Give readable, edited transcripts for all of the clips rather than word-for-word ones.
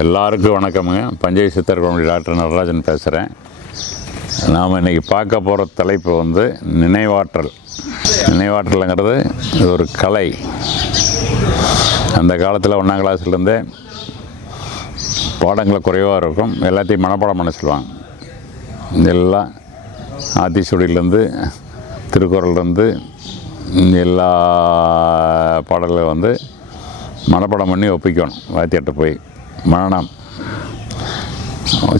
எல்லாருக்கும் வணக்கமுங்க. பஞ்சை சித்தர் கோவில் டாக்டர் நடராஜன் பேசுகிறேன். நாம் இன்றைக்கி பார்க்க போகிற தலைப்பு வந்து நினைவாற்றல். நினைவாற்றலுங்கிறது இது ஒரு கலை. அந்த காலத்தில் 1ஆம் கிளாஸ்லேருந்தே பாடங்களை குறைவாக இருக்கும், எல்லாத்தையும் மனப்பாடம் பண்ண சொல்லுவாங்க. எல்லாம் ஆத்திச்சூடியிலேருந்து திருக்குறள்லேருந்து எல்லா பாடல்களும் வந்து மனப்பாடம் பண்ணி ஒப்பிக்கணும். வாத்தியார்ட்ட போய் மரணம்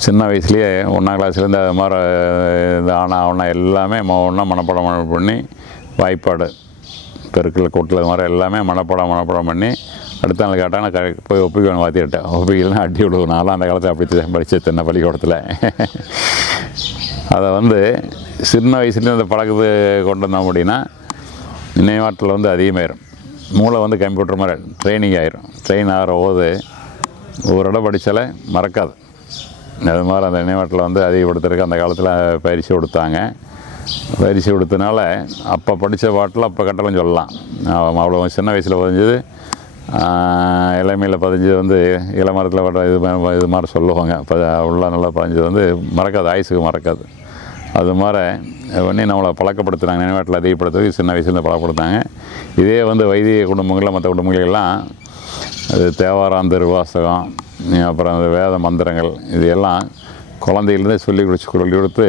சின்ன வயசுலேயே 1ஆம் கிளாஸ்லேருந்து அது மாதிரி இந்த ஆனா எல்லாமே ஒன்றா மனப்பாடம் பண்ணி வாய்ப்பாடு பெருக்கில் கூட்டில் அது மாதிரி எல்லாமே மனப்பாடம் பண்ணி அடுத்த நாள் கேட்டாங்கன்னா போய் ஒப்பிக்கணும். வாத்தியார்ட்ட ஒப்பிக்கலாம் அடி விடுவோம். நான்லாம் அந்த காலத்தில் அப்படி படித்த தென்னை பள்ளிக்கூடத்தில் அதை வந்து சின்ன வயசுலேயும் அந்த பழக்கத்தை கொண்டு வந்தோம் அப்படின்னா நினைவாற்றல் வந்து அதிகமாகிடும். மூளை வந்து கம்ப்யூட்டர் மாதிரி ட்ரைனிங் ஆகிரும். ட்ரெயின் ஆகிற போது ஒரு இடம் படித்தாலே மறக்காது. அது மாதிரி அந்த நினைவாற்றலை வந்து அதிகப்படுத்துறதுக்கு அந்த காலத்தில் பயிற்சி கொடுத்தாங்க. பயிற்சி கொடுத்தனால அப்போ படித்த பாட்டில் அப்போ கட்டலும் சொல்லலாம். அவ்வளோ சின்ன வயசில் பதிஞ்சது இளமையில் பதிஞ்சது வந்து இளமரத்தில் வர இது மாதிரி சொல்லுவாங்க. இப்போ உள்ள நல்லா பதிஞ்சது வந்து மறக்காது, ஆயுசுக்கு மறக்காது. அது மாதிரி பண்ணி நம்மளை பழக்கப்படுத்துனாங்க. நினைவாற்றலை அதிகப்படுத்துறதுக்கு சின்ன வயசுலேருந்து பழக்கப்படுத்தாங்க. இதே வந்து வைதிக குடும்பங்களில் மற்ற குடும்பங்களெல்லாம் அது தேவாரம், திருவாசகம், அப்புறம் அந்த வேத மந்திரங்கள் இது எல்லாம் குழந்தையிலேருந்தே சொல்லி கொடுத்து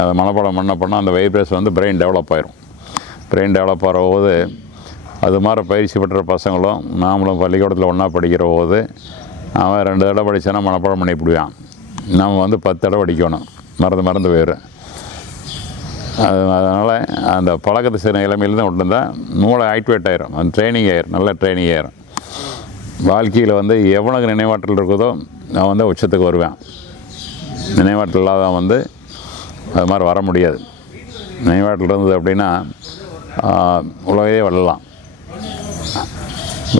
அதை மனப்பாடம் பண்ண அந்த வைப்ரேஷன் வந்து பிரெயின் டெவலப் ஆயிரும். பிரெயின் டெவலப் ஆகிற போது அது மாதிரி பயிற்சி பெற்ற பசங்களும் நாமளும் பள்ளிக்கூடத்தில் ஒன்றா படிக்கிற போது அவன் 2 தடவை படித்தானா மனப்பாடம் பண்ணிவிடுவான். நம்ம வந்து 10 தடவை படிக்கணும், மறந்து போயிடும். அதனால் அந்த பழக்கத்தை சில இளமையிலேருந்து கொண்டு வந்தால் மூளை ஆக்டிவேட் ஆகிரும், அந்த ட்ரைனிங் ஆகிரும், நல்ல ட்ரைனிங் ஆகிரும். வாழ்க்கையில் வந்து எவனுக்கு நினைவாற்றல் இருக்குதோ அவன் வந்து உச்சத்துக்கு வருவேன். நினைவாற்றல் இல்லாதவன் வந்து அது மாதிரி வர முடியாது. நினைவாற்றல் இருந்தது அப்படின்னா உலகையே வரலாம்.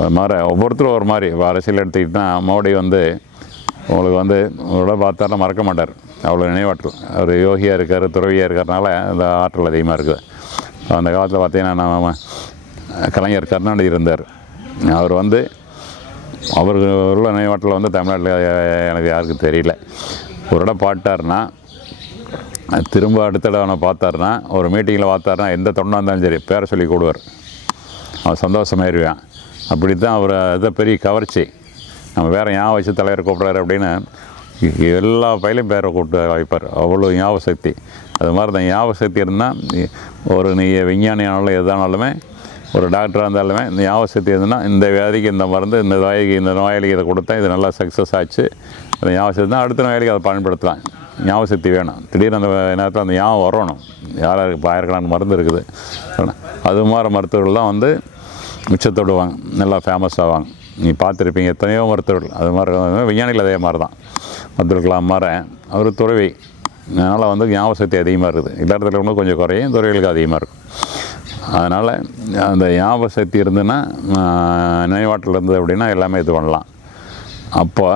அது மாதிரி ஒவ்வொருத்தரும் ஒரு மாதிரி அரசியல் எடுத்துக்கிட்டா மோடி வந்து உங்களுக்கு வந்து உங்களோட பார்த்தாலும் மறக்க மாட்டார். அவ்வளோ நினைவாற்றல். அவர் யோகியாக இருக்கார், துறவியாக இருக்கிறதுனால அந்த ஆற்றல் அதிகமாக இருக்குது. அந்த காலத்தில் பார்த்தீங்கன்னா நம்ம கலைஞர் கருணாநிதி இருந்தார். அவர் வந்து அவருக்கு உள்ள நினைவாற்றல் வந்து தமிழ்நாட்டில் எனக்கு யாருக்கும் தெரியல. ஒரு இடம் பாட்டார்னா திரும்ப அடுத்த இடம் அவனை பார்த்தாருனா, ஒரு மீட்டிங்கில் பார்த்தாருனா எந்த தொண்டாக இருந்தாலும் சரி பேரை சொல்லி கூடுவார். அவன் சந்தோஷமாயிருவான். அப்படி தான் அவர் அதுதான் பெரிய கவர்ச்சி. நம்ம வேறு ஞாபகம் வச்சு தலைவர் கூப்பிட்றாரு அப்படின்னு எல்லா பயிலையும் பேரை கூப்பிட்டு வைப்பார். அவ்வளோ ஞாபக சக்தி. அது மாதிரி தான் ஞாபக சக்தி இருந்தால் ஒரு நீ விஞ்ஞானியானாலும் எதானாலுமே ஒரு டாக்டராக இருந்தாலுமே இந்த ஞாபக சக்தி இருந்ததுன்னா இந்த வியாதிக்கு இந்த மருந்து, இந்த நோயாளிக்கு இதை கொடுத்தா இது நல்லா சக்ஸஸ் ஆச்சு, அந்த ஞாபக சக்தி தான் அடுத்த நோயாளிக்கு அதை பயன்படுத்தலாம். ஞாபக சக்தி வேணும். திடீர்னு அந்த நேரத்தில் அந்த ஞாபகம் வரணும். யாராருக்கு இப்போ 1000 மருந்து இருக்குது. அது மாதிரி மருத்துவர்கள் தான் வந்து உச்சத்தோடுவாங்க, நல்லா ஃபேமஸ் ஆவாங்க. நீ பார்த்துருப்பீங்க எத்தனையோ மருத்துவர்கள். அது மாதிரி விஞ்ஞானிகள் அதே மாதிரி தான். அப்துல் கலாம் மாதிரி அவர் துறவி. அதனால் வந்து ஞாபக சக்தி அதிகமாக இருக்குது. எல்லாத்துல இன்னும் கொஞ்சம் குறையும், துறவிகளுக்கு அதிகமாக இருக்கும். அதனால் அந்த ஞாபக சக்தி இருந்துன்னா நினைவாற்றல் இருந்தது அப்படின்னா எல்லாமே இது பண்ணலாம். அப்போ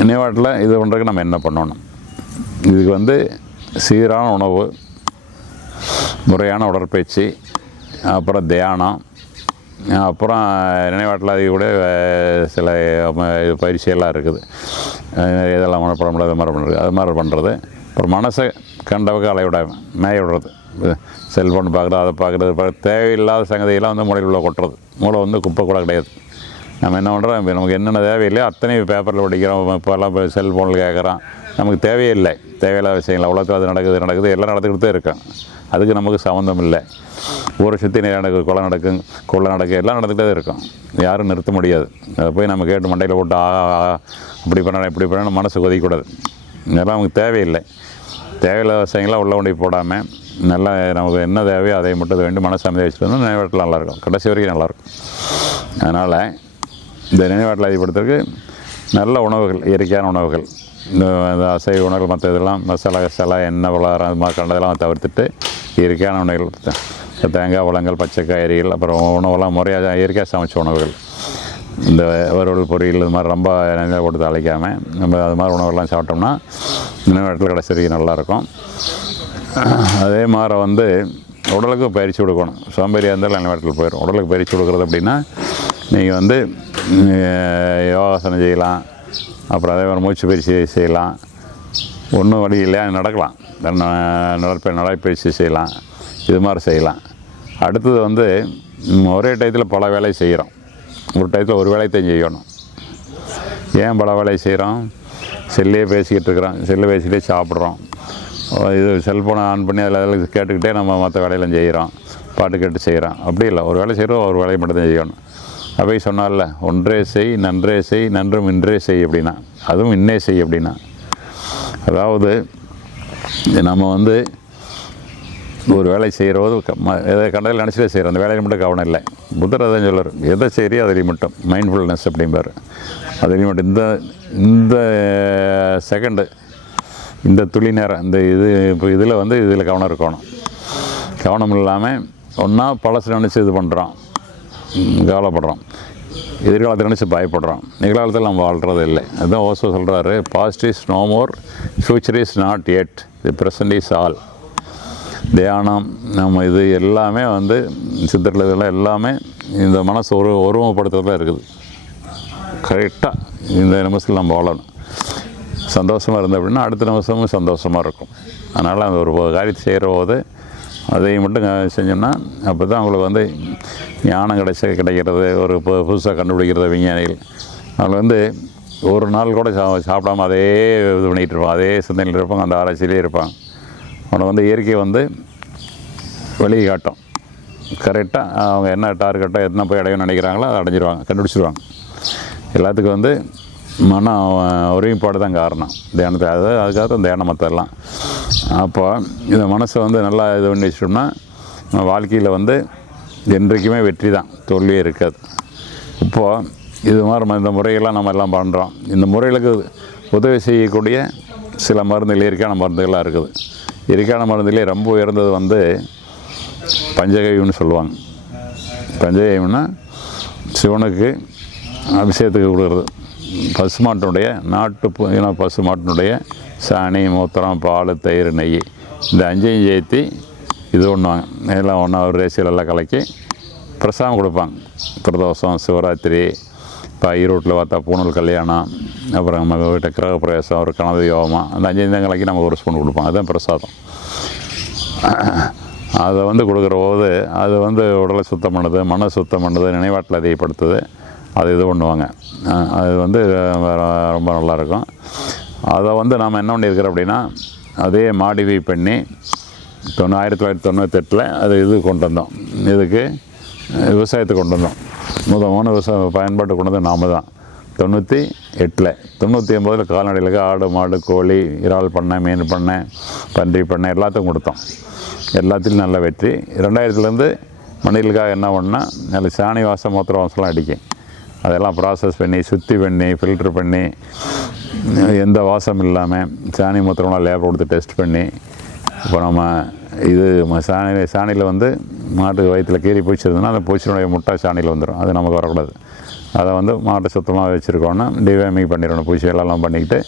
நினைவாற்றலை இது பண்ணுறதுக்கு நம்ம என்ன பண்ணணும்? இதுக்கு வந்து சீரான உணவு, முறையான உடற்பயிற்சி, அப்புறம் தியானம், அப்புறம் நினைவாற்றல் அது கூட சில பயிற்சியெல்லாம் இருக்குது. இதெல்லாம் மனப்பாடம் பண்ணது அது மாதிரி பண்ணுறது, அது மாதிரி பண்ணுறது. அப்புறம் மனசை கண்டவுக்கு அலைய விடாமல் மேய விடுறது. செல்ஃபோன் பார்க்குறது, அதை பார்க்குறது, தேவையில்லாத சங்கதியெல்லாம் வந்து மூளையில் உள்ள கொட்டுறது. மூளை வந்து குப்பை கூட கிடையாது. நம்ம என்ன பண்ணுறோம், இப்போ நமக்கு என்னென்ன தேவையில்லையோ அத்தனையும் பேப்பரில் படிக்கிறோம், இப்போல்லாம் இப்போ செல்ஃபோனில் கேட்குறோம். நமக்கு தேவையில்லை, தேவையில்லாத விஷயங்கள் அவ்வளோத்தும் அது நடக்குது எல்லாம் நடந்துக்கிட்டே இருக்கும். அதுக்கு நமக்கு சம்மந்தம் இல்லை. ஊரை சுற்றி நடக்குது, கொள்ளை நடக்கும், எல்லாம் நடந்துகிட்டே தான் இருக்கும். யாரும் நிறுத்த முடியாது. அதை போய் நம்ம கேட்டு மண்டையில் போட்டு அப்படி பண்ணணும் இப்படி பண்ணணும் மனசு கொதிக்கூடாது. இதெல்லாம் நமக்கு தேவையில்லை. தேவையில்லாத விஷயங்கள்லாம் உள்ள கொண்டு போடாமல் நல்லா நமக்கு என்ன தேவையோ அதை மட்டும் வேண்டி மனசு அமைதி வச்சுட்டு வந்து நினைவாற்றல் நல்லாயிருக்கும். கடைசி வரைக்கும் நல்லாயிருக்கும். அதனால் இந்த நினைவாற்றலை அதிகப்படுத்துறதுக்கு நல்ல உணவுகள், இயற்கையான உணவுகள், இந்த அசைவ உணவுகள், மற்ற இதெல்லாம் மசாலா எண்ணெய் பலகாரம் அது மாதிரி கண்டதெல்லாம் தவிர்த்துட்டு இயற்கையான உணவுகள், தேங்காய் பழங்கள், பச்சை காய்கறிகள், அப்புறம் உணவெல்லாம் முறையாக இயற்கையாக சமைச்ச உணவுகள், இந்த வறுவல் பொரியல் இது மாதிரி ரொம்ப எண்ணெய் கொடுத்து அழைக்காமல் நம்ம அது மாதிரி உணவுகள்லாம் சாப்பிட்டோம்னா நினைவாற்றல் கடைசி வரைக்கும் நல்லாயிருக்கும். அதே மாதிரி வந்து உடலுக்கு பயிற்சி கொடுக்கணும். சோம்பேறியாக இருந்தாலும் நினைவாற்றல் போயிடும். உடலுக்கு பயிற்சி கொடுக்குறது அப்படின்னா நீங்கள் வந்து யோகாசனம் செய்யலாம், அப்புறம் அதே மாதிரி மூச்சு பயிற்சி செய்யலாம். ஒன்றும் வழி இல்லை, நடக்கலாம், நடைப்பயிற்சி செய்யலாம், இது மாதிரி செய்யலாம். அடுத்தது வந்து ஒரே டயத்தில் பல வேலை செய்கிறோம். ஒரு டயத்தில் ஒரு வேலையத்தையும் செய்யணும். ஏன் பல வேலை செய்கிறோம்? செல்லே பேசிக்கிட்டு இருக்கிறோம், செல்லு பேசிக்கிட்டே சாப்பிட்றோம், இது செல்ஃபோனை ஆன் பண்ணி அதில் கேட்டுக்கிட்டே நம்ம மற்ற வேலையெல்லாம் செய்கிறோம், பாட்டு கேட்டு செய்கிறோம். அப்படி இல்லை, ஒரு வேலை செய்கிறோம், ஒரு வேலையை மட்டும் தான் செய்யணும். அப்போ சொன்னார்ல, ஒன்றே செய் நன்றே செய் நன்றும் இன்றே செய் அப்படின்னா, அதுவும் இன்னே செய் அப்படின்னா, அதாவது நம்ம வந்து ஒரு வேலை செய்கிறபோது எதை கண்டதில் நினச்சிட்டே செய்கிறோம், அந்த வேலையில் மட்டும் கவனம் இல்லை. புத்தர் அதான் சொல்லுவார், எதை செய்கிறியோ அதில் மட்டும் மைண்ட்ஃபுல்னஸ் அப்படிம்பார். அதில் மட்டும் இந்த செகண்டு, இந்த துளி நேரம், இந்த இப்போ இதில் வந்து இதில் கவனம் இருக்கணும். கவனம் இல்லாமல் ஒன்றா பழசு நினச்சி இது பண்ணுறோம், கவலைப்படுறோம், எதிர்காலத்தை நினச்சி பயப்படுறோம், நிகழ்காலத்தில் நம்ம வாழ்கிறது இல்லை. அதுதான் ஓசோ சொல்கிறாரு, past is no more, future is not yet, the present is all. தியானம் நம்ம இது எல்லாமே வந்து சித்தர்கள் இதெல்லாம் எல்லாமே இந்த மனசு ஒருமுகப்படுத்துறதுல இருக்குது. கரெக்டாக இந்த நிமிஷத்தில் நம்ம வாழணும். சந்தோஷமாக இருந்தோம் அப்படின்னா அடுத்த நிமிஷமும் சந்தோஷமாக இருக்கும். அதனால் அந்த ஒரு காரியத்தை செய்கிற போது அதையும் மட்டும் செஞ்சோம்னா அப்போ தான் அவங்களுக்கு வந்து ஞானம் கிடைக்கிறது, ஒரு புதுசாக கண்டுபிடிக்கிறது விஞ்ஞானிகள். அவங்க வந்து ஒரு நாள் கூட சாப்பிடாமல் அதே இது பண்ணிகிட்டு இருப்பாங்க, அதே சிந்தனையில் இருப்பாங்க, அந்த ஆராய்ச்சியிலே இருப்பாங்க. அவனை வந்து இயற்கை வந்து வெளியே காட்டும். கரெக்டாக அவங்க என்ன டார்கெட்டோ எத்தனை போய் அடையணும்னு நினைக்கிறாங்களோ அதை அடைஞ்சிருவாங்க, கண்டுபிடிச்சிருவாங்க. எல்லாத்துக்கும் வந்து மன ஒருமைப்பாடு தான் காரணம் தியானத்தை. அதுக்காக தான் தியானம் மற்றெல்லாம். அப்போ இந்த மனசை வந்து நல்லா இது பண்ணி வச்சிட்டோம்னா நம்ம வாழ்க்கையில் வந்து என்றைக்குமே வெற்றி தான், தோல்வியே இருக்காது. இப்போது இது மாதிரி இந்த முறையெல்லாம் நம்ம எல்லாம் பண்ணுறோம். இந்த முறைகளுக்கு உதவி செய்யக்கூடிய சில மருந்துகள், இயற்கையான மருந்துகள்லாம் இருக்குது. இயற்கையான மருந்துலேயே ரொம்ப உயர்ந்தது வந்து பஞ்சகவியம்னு சொல்லுவாங்க. பஞ்சகவியம்னா சிவனுக்கு அபிஷேகத்துக்கு கொடுக்குறது. பசுமாட்டினுடைய பசுமாட்டினுடைய சாணி, மூத்திரம், பால், தயிர், நெய், இந்த அஞ்சையும் சேர்த்து இது பண்ணுவாங்க. எல்லாம் ஒன்றா ஒரு ரேசியெல்லாம் கலக்கி பிரசாதம் கொடுப்பாங்க. பிரதோஷம், சிவராத்திரி, இப்போ ஈரோட்டில் பார்த்தா பூணூல் கல்யாணம், அப்புறம் நம்ம வீட்டை கிரக பிரவேசம், ஒரு கனவு யோகமாக, அந்த அஞ்சையும் தான் கலக்கி நம்ம ஒரு ஸ்பூன் கொடுப்போம். அதுதான் பிரசாதம். அதை வந்து கொடுக்குற போது அது வந்து உடலை சுத்தம் பண்ணுது, மன சுத்தம் பண்ணுது, நினைவாற்றலை அதிகப்படுத்துது. அது இது பண்ணுவாங்க. அது வந்து ரொம்ப நல்லாயிருக்கும். அதை வந்து நாம் என்ன பண்ணியிருக்கிறோம் அப்படின்னா, அதே மாடிஃபை பண்ணி 1998 அது இது கொண்டு வந்தோம். இதுக்கு விவசாயத்துக்கு கொண்டு வந்தோம். முதல் விவசாய பயன்பாட்டு கொண்டு வந்து நாம் தான் 98. 99 கால்நடைகளுக்கு ஆடு, மாடு, கோழி, இறால் பண்ணை, மீன் பண்ணை, பன்றி பண்ணை எல்லாத்துக்கும் கொடுத்தோம். எல்லாத்துலேயும் நல்ல வெற்றி. 2000 மனிதர்களுக்காக என்ன பண்ணால் நல்ல சாணி வாசம், மூத்திர வாசம்லாம் அடிக்கும். அதெல்லாம் ப்ராசஸ் பண்ணி, சுத்தி பண்ணி, ஃபில்ட்ரு பண்ணி, எந்த வாசம் இல்லாமல் சாணி மூத்திரம்லாம் லேப் கொடுத்து டெஸ்ட் பண்ணி, இப்போ நம்ம இது சாணியில் வந்து மாட்டு வயிற்றில் கீறி பூச்சி இருந்ததுன்னா அந்த பூச்சியினுடைய முட்டை சாணியில் வந்துடும். அது நமக்கு வரக்கூடாது. அதை வந்து மாட்டை சுத்தமாக வச்சுருக்கோன்னா டிவேமிங் பண்ணிடணும். பூச்சி எல்லாம் பண்ணிக்கிட்டு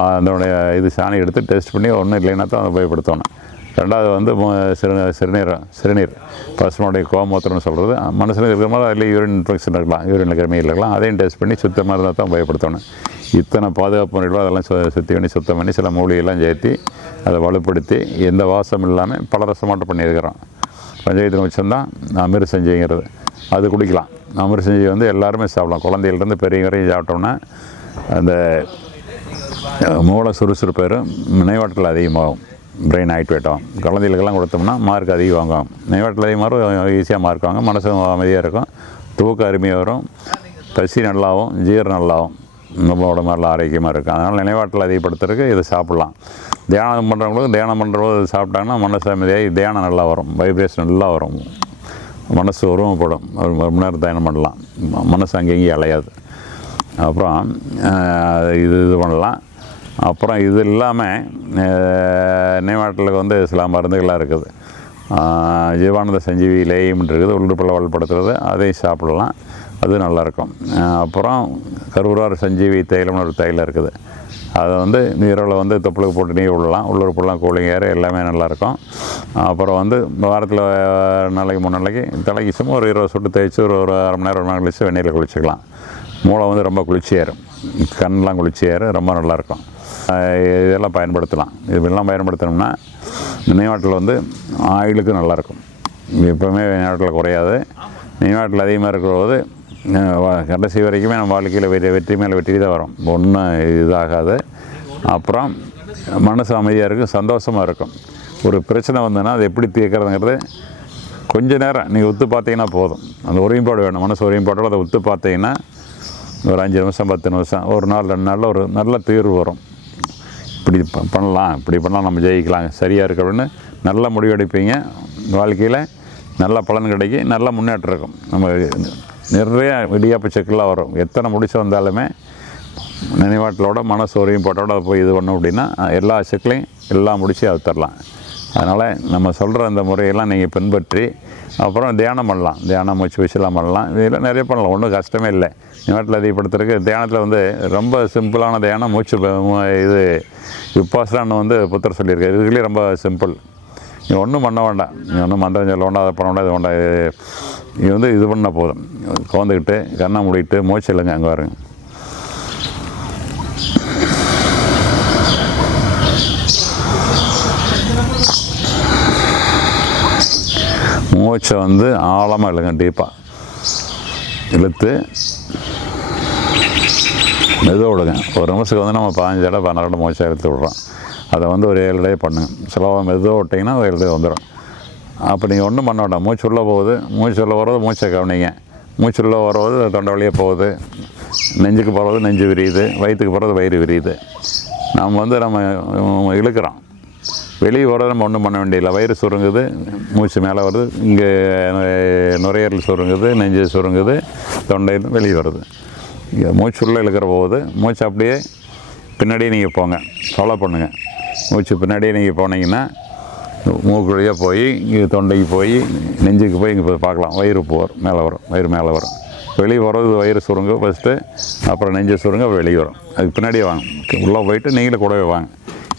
அதனுடைய இது சாணி எடுத்து டெஸ்ட் பண்ணி ஒன்றும் இல்லைன்னா தான் அதை உபயோகப்படுத்தணும். ரெண்டாவது வந்து சிறுநீர் பசுனுடைய கோமூத்திரம்னு சொல்கிறது. மனுஷனுக்கு இருக்கிற மாதிரி அதில் யூரின் இன்ஃபெக்ஷன் இருக்கலாம், யூரினில் கிருமி இருக்கலாம். அதையும் டெஸ்ட் பண்ணி சுத்தமாக இருந்தால் தான் உபயோகப்படுத்தணும். இத்தனை பாதுகாப்பு முறைகளோ அதெல்லாம் சுத்தம் பண்ணி சில மூலிகையெல்லாம் சேர்த்து அதை வலுப்படுத்தி எந்த வாசம் இல்லாமல் பல ரசமாட்டம் பண்ணியிருக்கிறோம். பஞ்சாயத்து வச்சோம்தான் அமிர் செஞ்சுங்கிறது, அது குடிக்கலாம். அமிர் செஞ்சு வந்து எல்லாருமே சாப்பிடலாம். குழந்தைகள்லேருந்து பெரிய வரையும் சாப்பிட்டோம்னா அந்த மூளை சுறுசுறுப்பேரும் நினைவாற்றல் அதிகமாகும், பிரெயின் ஆக்டிவேட் ஆகும். குழந்தைகளுக்கெல்லாம் கொடுத்தோம்னா மார்க் அதிகம் வாங்குவோம். நினைவாற்றல் அதிகமாக ஈஸியாக மார்க் வாங்க, மனசும் அமைதியாக இருக்கும், தூக்க அருமையாக வரும், பசி நல்லாவும், ஜீரணம் நல்லாவும், நம்மளோட மாதிரிலாம் ஆரோக்கியமாக இருக்கும். அதனால் நினைவாற்றல் அதிகப்படுத்துறதுக்கு இதை சாப்பிட்லாம். தியானம் பண்ணுறவங்களுக்கு தியானம் பண்ணுறபோது சாப்பிட்டாங்கன்னா மனசு அமைதியாகி தியானம் நல்லா வரும், வைப்ரேஷன் நல்லா வரும், மனசு உருவப்படும். ஒரு மணி நேரம் தியானம் பண்ணலாம், மனசு அங்கேயும் அலையாது. அப்புறம் இது பண்ணலாம். அப்புறம் இது இல்லாமல் நினைவாற்றலுக்கு வந்து சில மருந்துகள்லாம் இருக்குது. ஜீவானந்த சஞ்சீவி லேயம்னு இருக்குது, உள்ளுறுப்பில் வலுப்படுத்துறது, அதையும் சாப்பிடலாம், அது நல்லாயிருக்கும். அப்புறம் கருவூரார் சஞ்சீவி தைலம்னு ஒரு தைலம் இருக்குது. அதை வந்து நீரில் வந்து தொப்புளுக்கு போட்டு நீர் விடலாம், உள்ளுறுப்பெல்லாம் கூலிங் ஏற எல்லாமே நல்லாயிருக்கும். அப்புறம் வந்து வாரத்தில் 2 நாளைக்கு 3 நாளைக்கு தலைக்கு சும்மா ஒரு 20 சொட்டு தேய்ச்சி ஒரு அரை மணி நேரம் 1 மணி நேரம் கழிச்சு வெந்நீரில் குளிச்சுக்கலாம். மூளை வந்து ரொம்ப குளிர்ச்சியாயிரும், கண்ணெலாம் குளிர்ச்சியாயிரும், ரொம்ப நல்லாயிருக்கும். இதெல்லாம் பயன்படுத்தலாம். இதெல்லாம் பயன்படுத்தினோம்னா நினைவாற்றல் வந்து ஆயுளுக்கு நல்லாயிருக்கும். எப்போவுமே நினைவாற்றல் குறையாது. நினைவாற்றல் அதிகமாக இருக்கிற போது கடைசி வரைக்குமே நம்ம வாழ்க்கையில் வெற்றி மேலே வெற்றி தான் வரும், ஒன்றும் இதாகாது. அப்புறம் மனசு அமைதியாக இருக்கும், சந்தோஷமாக இருக்கும். ஒரு பிரச்சனை வந்ததுன்னா அது எப்படி தீர்க்கிறதுங்கிறது கொஞ்ச நேரம் நீங்கள் ஒத்து பார்த்தீங்கன்னா போதும். அந்த ஒருமைப்பாடு வேணும், மனசு ஒருமைப்பாட்டோடு அதை ஒத்து பார்த்தீங்கன்னா ஒரு 5 நிமிஷம் 10 நிமிஷம், ஒரு நாள் 2 நாளில் ஒரு நல்ல தீர்வு வரும். இப்படி பண்ணலாம் நம்ம ஜெயிக்கலாம், சரியாக இருக்கு அப்படின்னு நல்ல முடிவெடுப்பீங்க. வாழ்க்கையில் நல்ல பலன் கிடைக்கும், நல்ல முன்னேற்றம் இருக்கும். நம்ம நிறைய இடியாப்பு செக்கெல்லாம் வரும். எத்தனை முடிச்சு வந்தாலுமே நினைவாட்டலோட மனசு ஒருமைப்பாட்டோட அதை போய் இது பண்ணோம் அப்படின்னா எல்லா செக்கலையும் எல்லாம் முடிச்சு அது தரலாம். அதனால் நம்ம சொல்கிற அந்த முறையெல்லாம் நீங்கள் பின்பற்றி அப்புறம் தியானம் பண்ணலாம். தியானம் மூச்சு வச்சுலாம் பண்ணலாம். இதெல்லாம் நிறைய பண்ணலாம், ஒன்றும் கஷ்டமே இல்லை. நினைவாற்றல் அதிகப்படுத்துறதுக்கு தியானத்தில் வந்து ரொம்ப சிம்பிளான தியானம் மூச்சு இது விபாசனான்னு வந்து புத்தர் சொல்லியிருக்காரு. இதுலேயும் ரொம்ப சிம்பிள். நீ ஒன்றும் பண்ண வேண்டாம், நீ ஒன்றும் மந்திரம் சொல்ல வேண்டாம், அதை பண்ண வேண்டாம், இது வேண்டாம். நீ வந்து இது பண்ணால் போதும். குழந்துக்கிட்டு கண்ணை மூடிட்டு மூச்சு இல்லைங்க, அங்கே பாருங்க. மூச்சை வந்து ஆழமாக இல்லைங்க, டீப்பாக இழுத்து மெதுவாக விடுங்க. ஒரு நிமிஷத்துக்கு வந்து நம்ம 15 இடம் 16 இடம் மூச்சை இழுத்து விட்றோம். அதை வந்து ஒரு 7 இடையே பண்ணுங்க. சிலவாக மெதுவாக விட்டிங்கன்னா ஒரு 7 இடையே வந்துடும். அப்போ நீங்கள் ஒன்றும் பண்ண வேண்டாம். மூச்சு உள்ளே போகுது, மூச்சு உள்ளே வர்றது மூச்சை கவனிங்க. மூச்சு உள்ளே வர்றது தொண்டை வழியாக போகுது, நெஞ்சுக்கு போகிறது நெஞ்சு விரியுது, வயிற்றுக்கு போகிறது வயிறு விரியுது. நம்ம இழுக்கிறோம், வெளியே வர்றது நம்ம ஒன்றும் பண்ண வேண்டியதில்லை. வயிறு சுருங்குது, மூச்சு மேலே வருது, இங்கே நுரையீரல் சுருங்குது, நெஞ்சு சுருங்குது, தொண்டையில் வெளியே வருது. இங்கே மூச்சு உள்ளே இழுக்கிற போகுது. மூச்சு அப்படியே பின்னாடியே நீங்கள் போங்க, ஃபாலோ பண்ணுங்கள். மூச்சு பின்னாடியே நீங்கள் போனீங்கன்னா மூக்கு வழியாக போய் இங்கே தொண்டைக்கு போய் நெஞ்சுக்கு போய் இங்கே பார்க்கலாம். வயிறு போகும், மேலே வரும், வயிறு மேலே வரும். வெளியே வர்றது வயிறு சுருங்கு ஃபஸ்ட்டு, அப்புறம் நெஞ்சு சுருங்க வெளியே வரும். அதுக்கு பின்னாடியே வாங்க, உள்ளே போயிட்டு நீங்களே கூடவே வாங்க.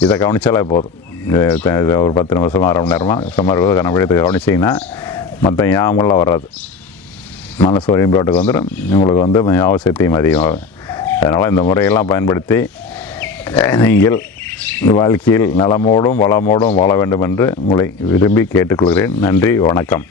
இதை கவனிச்சாலே போதும். ஒரு 10 நிமிஷமாக 1/2 மணி நேரமாக சும்மா இருக்கிறது கணப்படியத்தை கவனிச்சிங்கன்னா மற்ற ஞாபகம்லாம் வராது. மனசு ஒருமைப்பாட்டுக்கு வந்துடும், உங்களுக்கு வந்து ஞாபகத்தையும் அதிகமாகும். அதனால் இந்த முறையெல்லாம் பயன்படுத்தி நீங்கள் வாழ்க்கையில் நலமோடும் வளமோடும் வாழ வேண்டும் என்று உங்களை விரும்பி கேட்டுக்கொள்கிறேன். நன்றி, வணக்கம்.